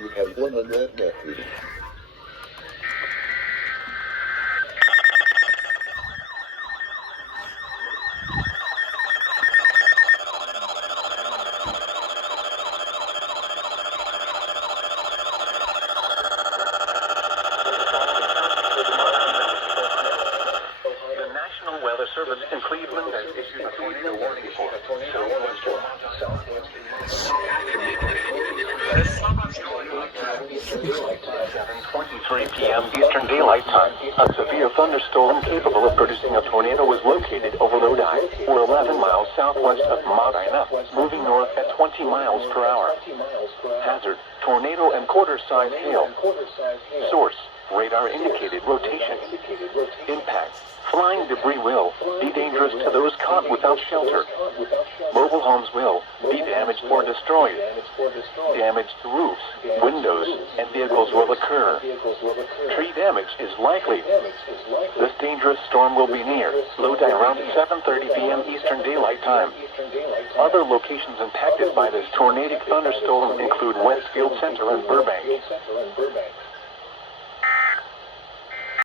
You have 1 minute message. Weather Service in Cleveland has issued a tornado warning for Southwestern 7:23 p.m. Eastern Daylight Time. A severe thunderstorm capable of producing a tornado was located over Lodi, or 11 miles southwest of Medina, moving north at 20 miles per hour. Hazard: tornado and quarter-size hail. Source: radar indicated rotation. Impact: flying debris will be dangerous to those caught without shelter. Mobile homes will be damaged or destroyed. Damage to roofs, windows, and vehicles will occur. Tree damage is likely. This dangerous storm will be near Lodi around 7:30 p.m. Eastern Daylight Time. Other locations impacted by this tornadic thunderstorm include Westfield Center and Burbank.